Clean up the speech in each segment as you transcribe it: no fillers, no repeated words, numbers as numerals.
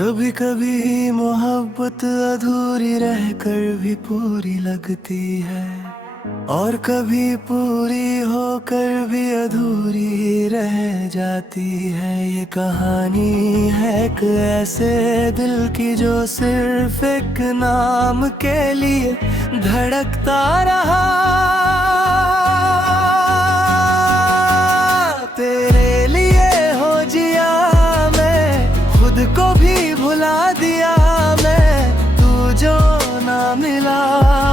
कभी कभी मोहब्बत अधूरी रहकर भी पूरी लगती है, और कभी पूरी होकर भी अधूरी रह जाती है। ये कहानी है एक ऐसे दिल की जो सिर्फ एक नाम के लिए धड़कता रहा। तेरे लिए हो जिया मैं, खुद को भी भुला दिया मैं। तू जो ना मिला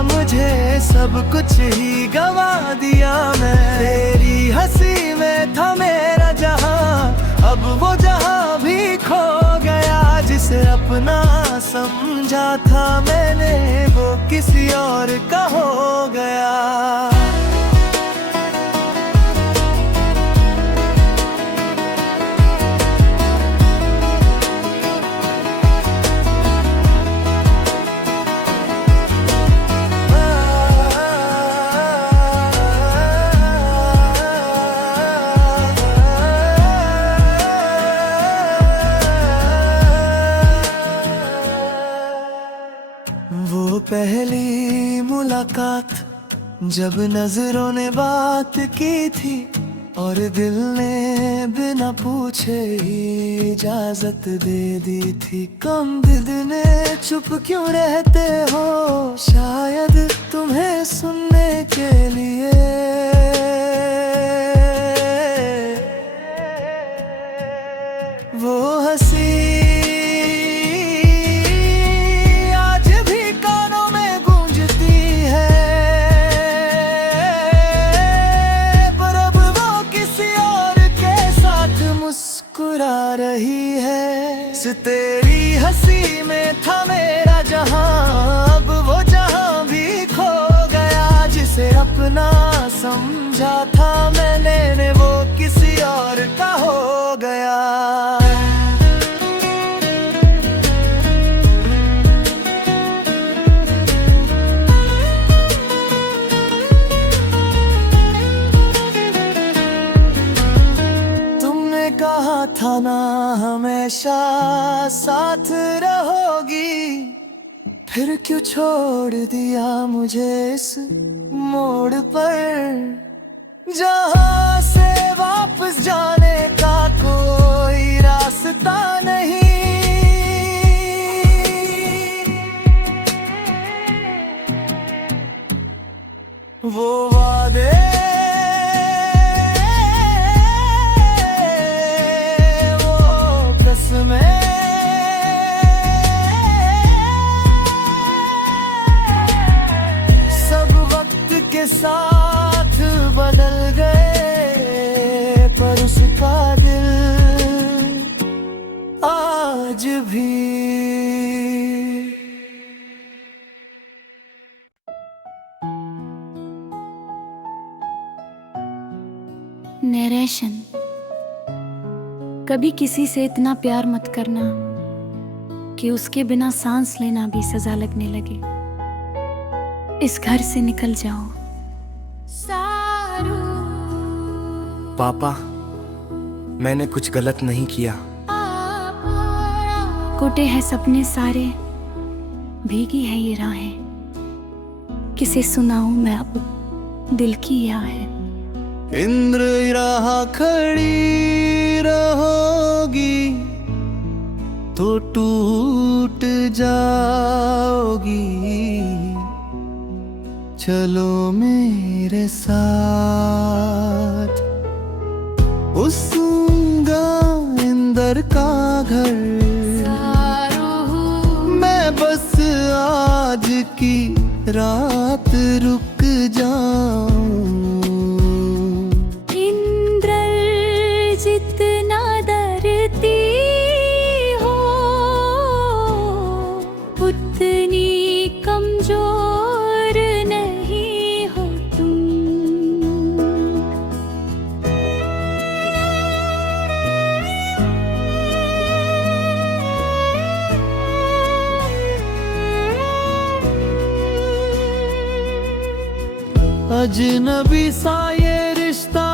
मुझे, सब कुछ ही गवा दिया मैं। तेरी हंसी में था मेरा जहां, अब वो जहां भी खो गया। जिसे अपना समझा था मैंने, वो किसी और का हो गया। वो पहली मुलाकात जब नजरों ने बात की थी, और दिल ने बिना पूछे ही इजाजत दे दी थी। कम दिदने चुप क्यों रहते हो, शायद तुम्हें सुनने के लिए। वो हंसी मुस्कुरा रही है। तेरी हंसी में था मेरा जहां, अब वो जहां भी खो गया। जिसे अपना समझा था मैंने, वो किसी और का हो गया। कहा था ना हमेशा साथ रहोगी, फिर क्यों छोड़ दिया मुझे इस मोड़ पर। जहां से वापस जाने का कोई रास्ता नहीं। वो वादे के साथ बदल गए, पर उसका दिल आज भी। नरेशन। कभी किसी से इतना प्यार मत करना कि उसके बिना सांस लेना भी सजा लगने लगे। इस घर से निकल जाओ। पापा, मैंने कुछ गलत नहीं किया। कोटे हैं सपने सारे, भीगी है ये राहें। किसे सुनाऊं मैं अब दिल की आहें। इंद्र राह खड़ी रहोगी तो टूट जाओगी। चलो मेरे साथ, उसूंगा इंदर का घर। मैं बस आज की रात रुक जाऊं। इंद्र जितना डरती हो, उतनी कमजोर नहीं हो तुम। अजनबी सा ये रिश्ता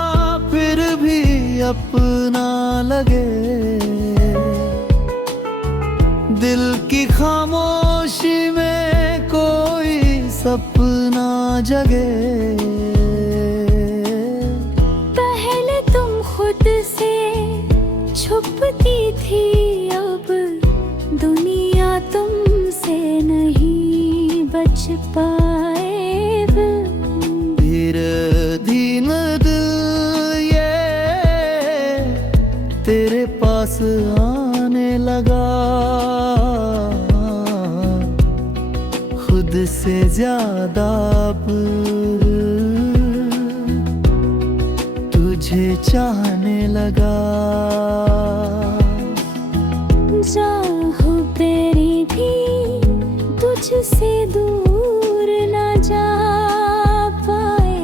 फिर भी अपना लगे। दिल की खामोशी में कोई सपना जगे। पहले तुम खुद से छुपती थी, अब दुनिया तुमसे नहीं बच पाए। धीरे धीरे दिल ये तेरे पास आने लगा, खुद से ज्यादा अब तुझे चाहने लगा। चाहो तेरी भी तुझसे दूर न जा पाए।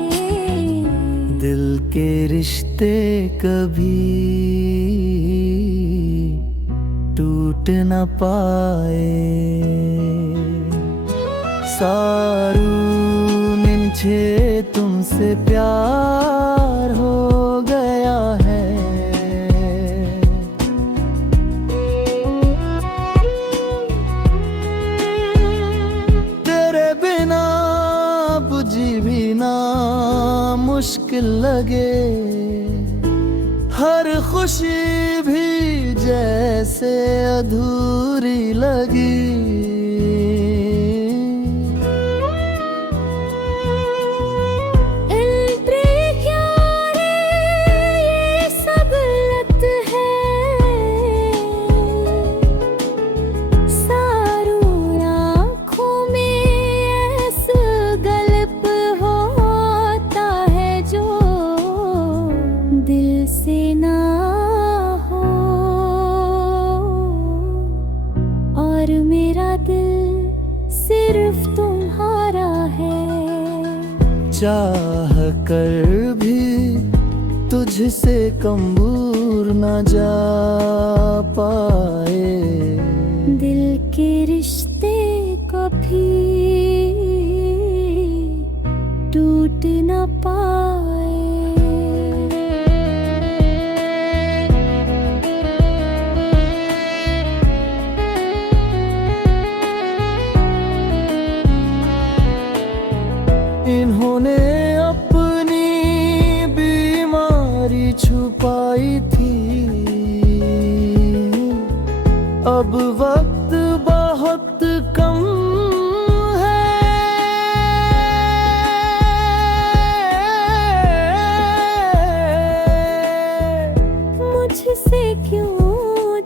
दिल के रिश्ते कभी टूट न पाए। सारू मुझे तुमसे प्यार हो गया है। तेरे बिना बुझी भी ना मुश्किल लगे, हर खुशी भी जैसे अधूरी लगी। मेरा दिल सिर्फ तुम्हारा है। चाह कर भी तुझसे कम दूर न जा पाए। दिल के रिश्ते कभी टूट न पाए। इन्होंने अपनी बीमारी छुपाई थी, अब वक्त बहुत कम है। मुझसे क्यों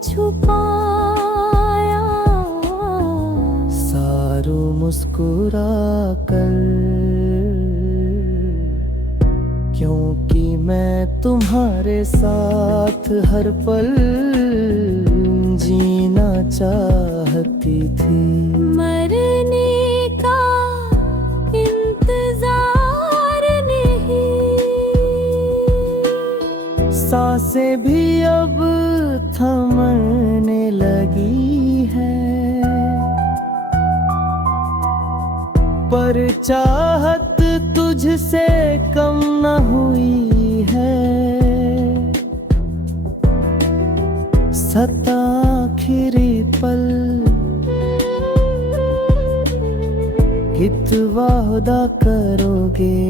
छुपाया? सारू मुस्कुरा कर, क्योंकि मैं तुम्हारे साथ हर पल जीना चाहती थी। मरने का इंतजार नहीं, सांसें भी अब थमने लगी है, पर चाहत तुझसे कम न हुई है। सता आखिरी पल कित वादा करोगे?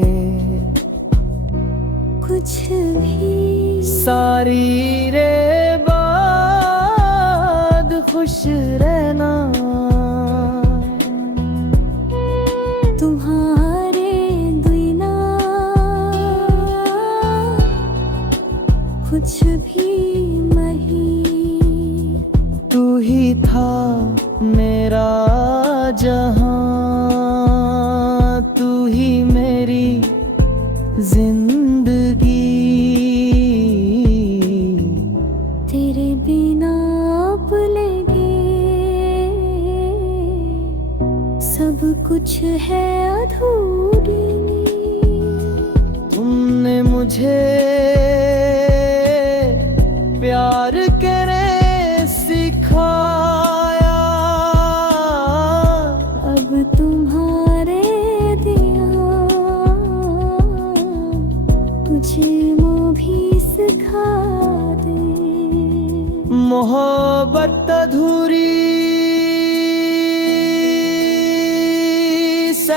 कुछ भी सारी रे बाद खुश रहना। तुम्हारे बिना कुछ भी नहीं। तू ही था मेरा जहां, तू ही मेरी जिंदगी। तेरे बिना अब लगे सब कुछ है अधूरी। तुमने मुझे प्यार करे सिखाया, अब तुम्हारे दिया तुझे वो भी सिखा दे। मोहब्बत अधूरी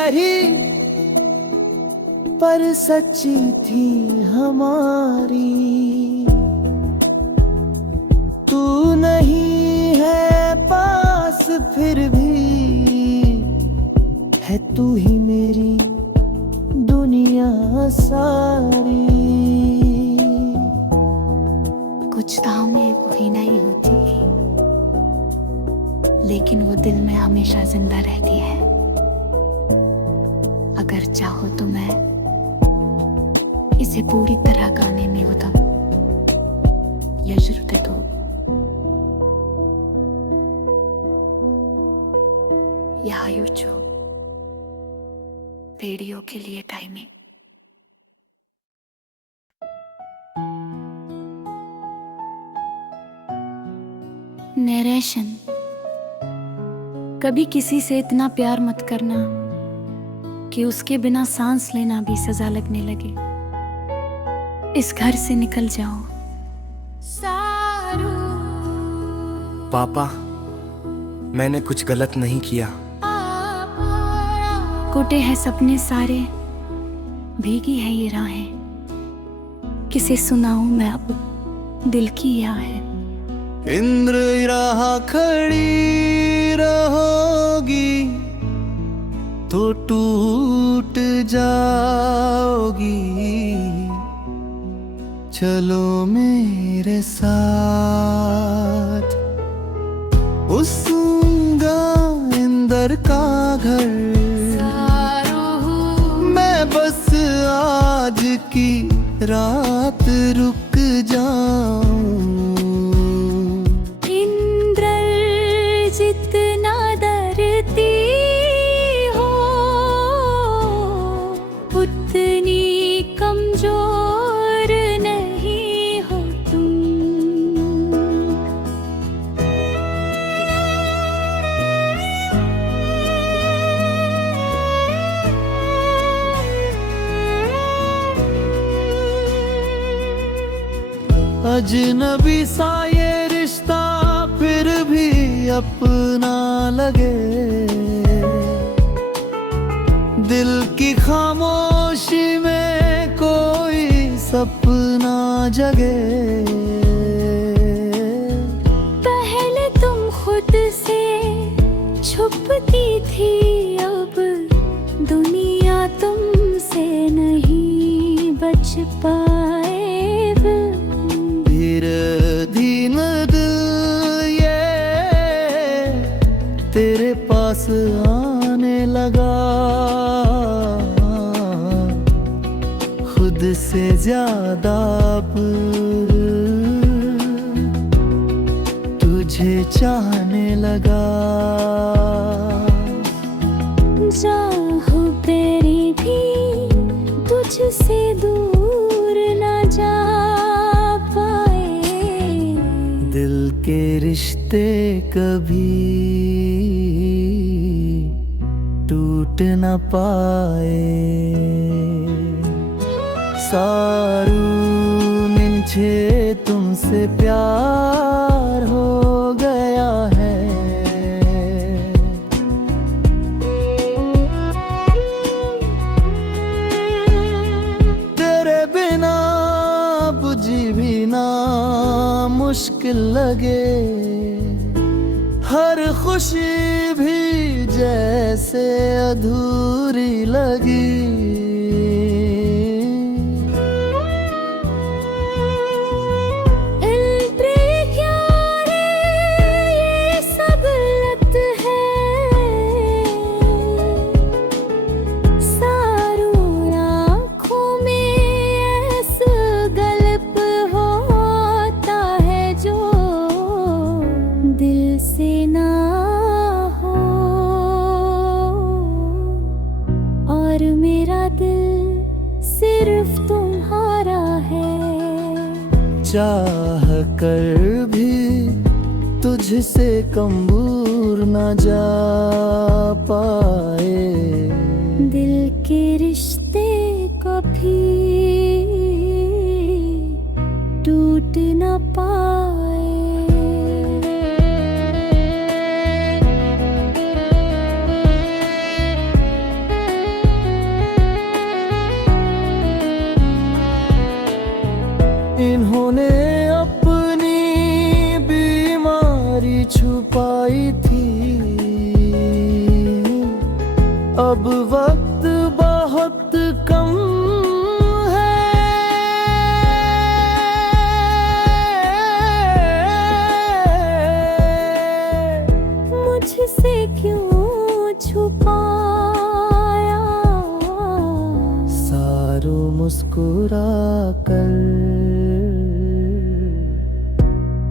रही पर सच्ची थी हमारी। तू नहीं है पास फिर भी है तू ही मेरी दुनिया सारी। कुछ दामें पूरी नहीं होती, लेकिन वो दिल में हमेशा जिंदा रहती है। अगर चाहो तो मैं इसे पूरी तरह गाने में उतम यजुर्ते दो या यूचो रेडियो के लिए टाइमिंग। नरेशन, कभी किसी से इतना प्यार मत करना कि उसके बिना सांस लेना भी सजा लगने लगे। इस घर से निकल जाओ। पापा, मैंने कुछ गलत नहीं किया। कोटे हैं सपने सारे, भीगी है ये राहें, किसे सुनाऊं मैं अब दिल की या है। इंद्र राह खड़ी रहोगी तो टूट जाओगी। चलो मेरे साथ उसूंगा इंदर का घर। मैं बस आज की रात रुक जाऊं। इंद्र जितना डरती हो उतनी कमजोर नहीं हो तुम। अजनबी सा ये रिश्ता फिर भी अपना लगे। दिल की खामोशी में कोई सपना जगे। पहले तुम खुद से छुपती थी, अब दुनिया तुमसे नहीं बच पाए। दीन दिल ये तेरे पास आने लगा। खुद से ज्यादा अब तुझे चाहने लगा। चाहो तेरी भी तुझसे दूर ना जा पाए। दिल के रिश्ते कभी टूट न पाए। सारू निंछे तुमसे प्यार हो गया है। तेरे बिना बुझी भी ना मुश्किल लगे। हर खुशी भी जैसे अधूरी लगी। चाह कर भी तुझसे कम दूर न जा पाए। दिल के रिश्ते कभी टूट न पाए। अब वक्त बहुत कम है, मुझसे क्यों छुपाया सारू मुस्कुरा कर,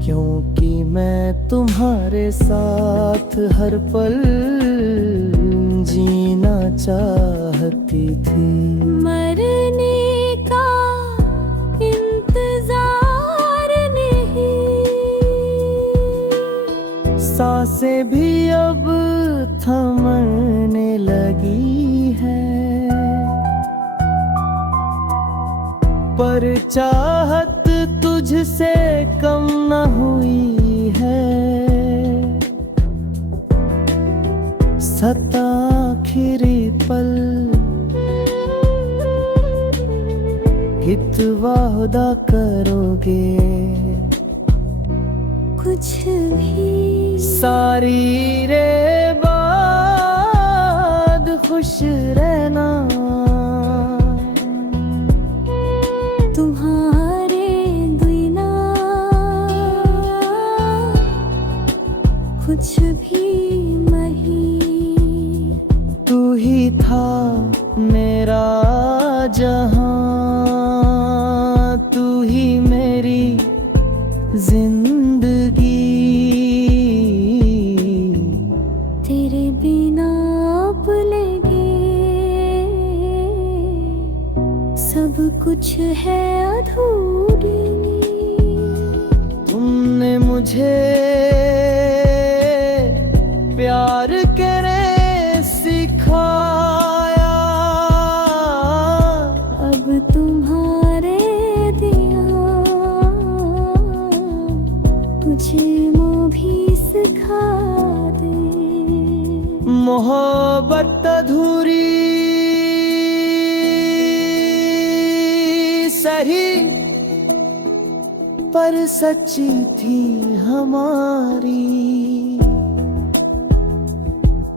क्योंकि मैं तुम्हारे साथ हर पल जीना चाहती थी। मरने का इंतजार नहीं, सांसें भी अब थमने लगी है, पर चाहत तुझसे कम न हुई है। सता आखिरी पल कित वादा करोगे, कुछ भी सारी रे बाद खुश रहना, तुम्हारे बिना कुछ भी नहीं। तू ही था मेरा जहां, तू ही मेरी जिंदगी, तेरे बिना अब लगे सब कुछ है अधूरी। तुमने मुझे प्यार करने सिखाया, अब तुम्हारे दिया मुझे वो भी सिखा दे। मोहब्बत अधूरी सही पर सच्ची थी हमारी।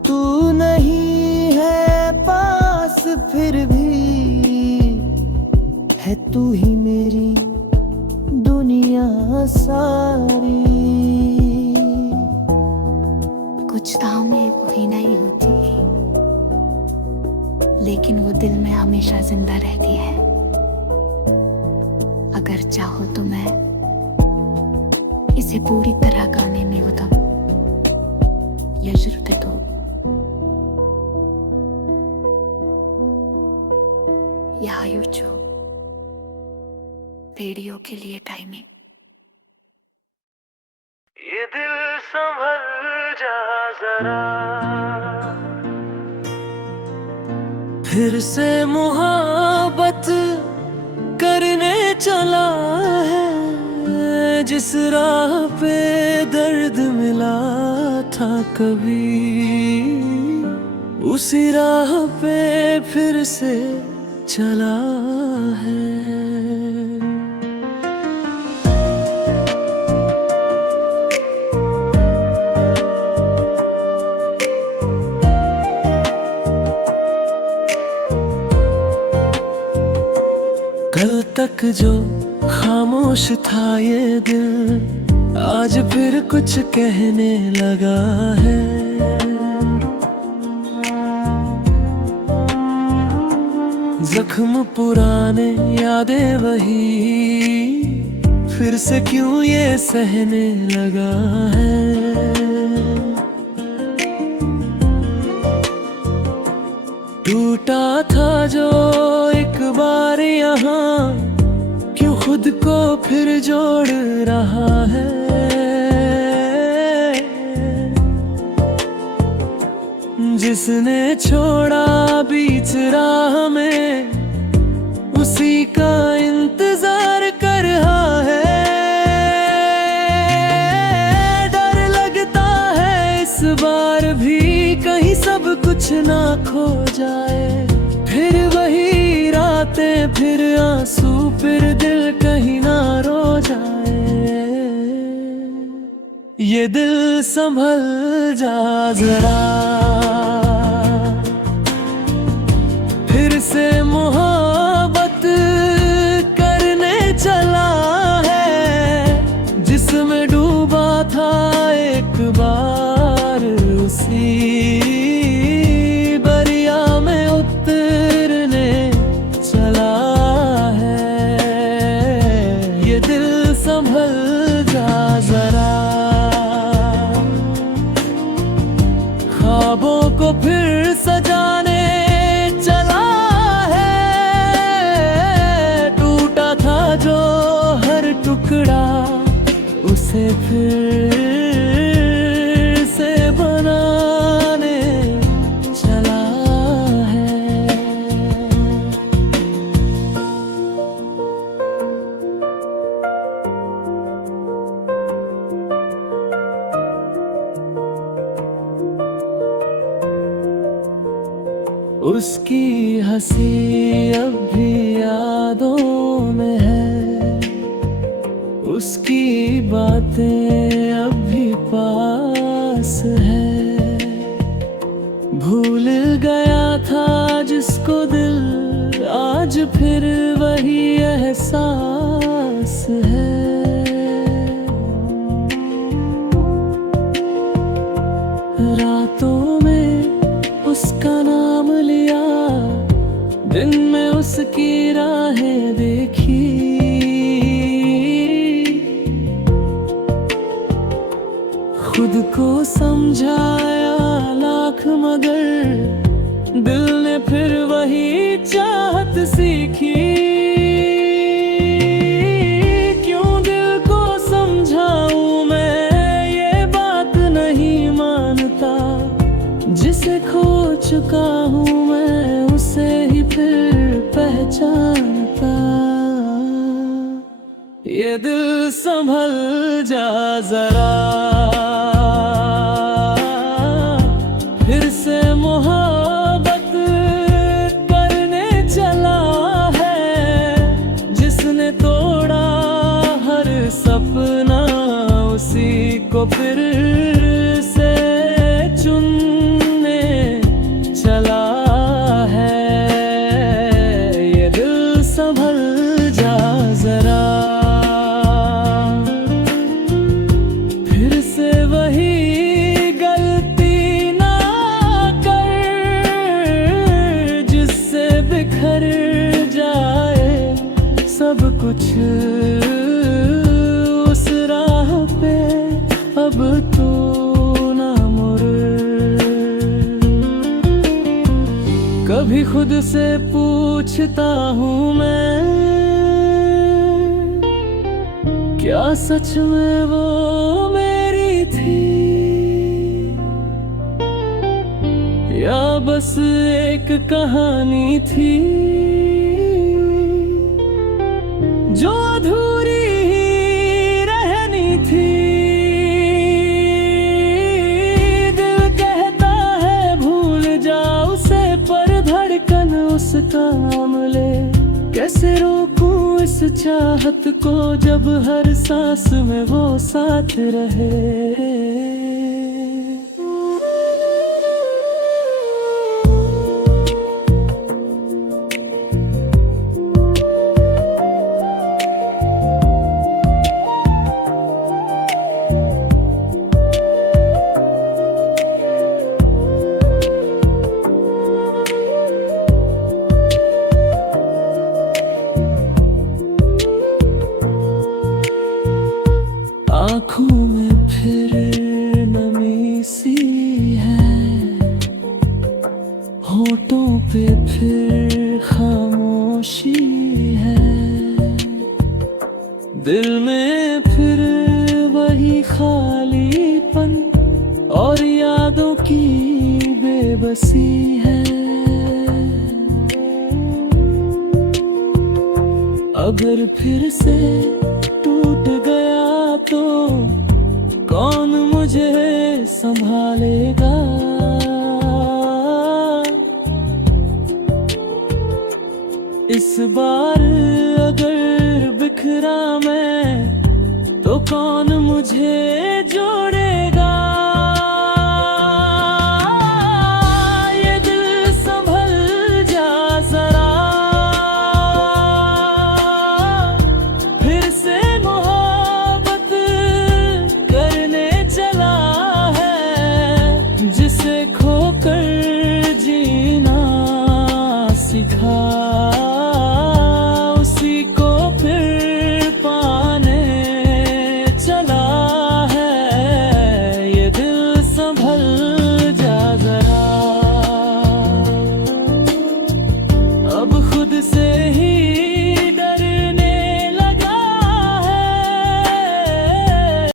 तू नहीं है पास फिर भी है तू ही मेरी दुनिया सारी। कुछ थामे कोई नहीं होती, लेकिन वो दिल में हमेशा जिंदा रहती है। अगर चाहो तो मैं इसे पूरी तरह गाने में उतारूं या शुरू दे दो, या यूट्यूब रेडियो के लिए टाइमिंग। ये दिल संभल जा जरा, फिर से मोहब्बत करने चला है। जिस राह पे दर्द मिला था कभी, उसी राह पे फिर से चला है। कल तक जो खामोश था ये दिल, आज फिर कुछ कहने लगा है। जख्म पुराने यादें वही, फिर से क्यों ये सहने लगा है। टूटा था जो एक बार यहाँ, क्यों खुद को फिर जोड़ रहा है। जिसने छोड़ा बीच राह में, उसी का इंतजार कर रहा है। डर लगता है इस बार भी कहीं सब कुछ ना खो जाए। फिर वही रातें, फिर आंसू, फिर दिल कहीं ना रो जाए। ये दिल संभल जा जरा, उसकी हंसी अब भी यादों में है, उसकी बातें अब भी पास है। भूल गया था जिसको दिल, आज फिर वही एहसास है। रातों में उसका नाम लिया, दिन में उसकी राहें देखी। खुद को समझाया लाख मगर दिल ने फिर वही चाहत सीखी। क्यों दिल को समझाऊं मैं, ये बात नहीं मानता। जिसे खो चुका हूँ मैं, उसे ही फिर पहचानता। ये दिल संभल जा जरा, फिर से मोहब्बत करने चला है। जिसने तोड़ा हर सपना, उसी को फिर से चुनने चला है। ये दिल संभल जा जरा, फिर से वही गलती ना कर, जिससे बिखर जाए सब कुछ। उस राह पे अब तू ना मुड़। कभी खुद से पूछता हूँ मैं, क्या सच में वो मेरी थी, या बस एक कहानी थी जो अधूरी ही रहनी थी। दिल कहता है भूल जा उसे, पर धड़कन उसका नाम ले। कैसे रोकूं इस चाहत को, जब हर सांस में वो साथ रहे। आँखों में फिर नमी सी है, होठों पे फिर खामोशी है। दिल में फिर वही खालीपन और यादों की बेबसी है। अगर फिर से टूट गया तो कौन मुझे संभालेगा। इस बार अगर बिखरा मैं, तो कौन मुझे जोड़ेगा। ये दिल संभल जा जरा, फिर से मोहब्बत करने चला है। जिसे खोकर जीना सिखा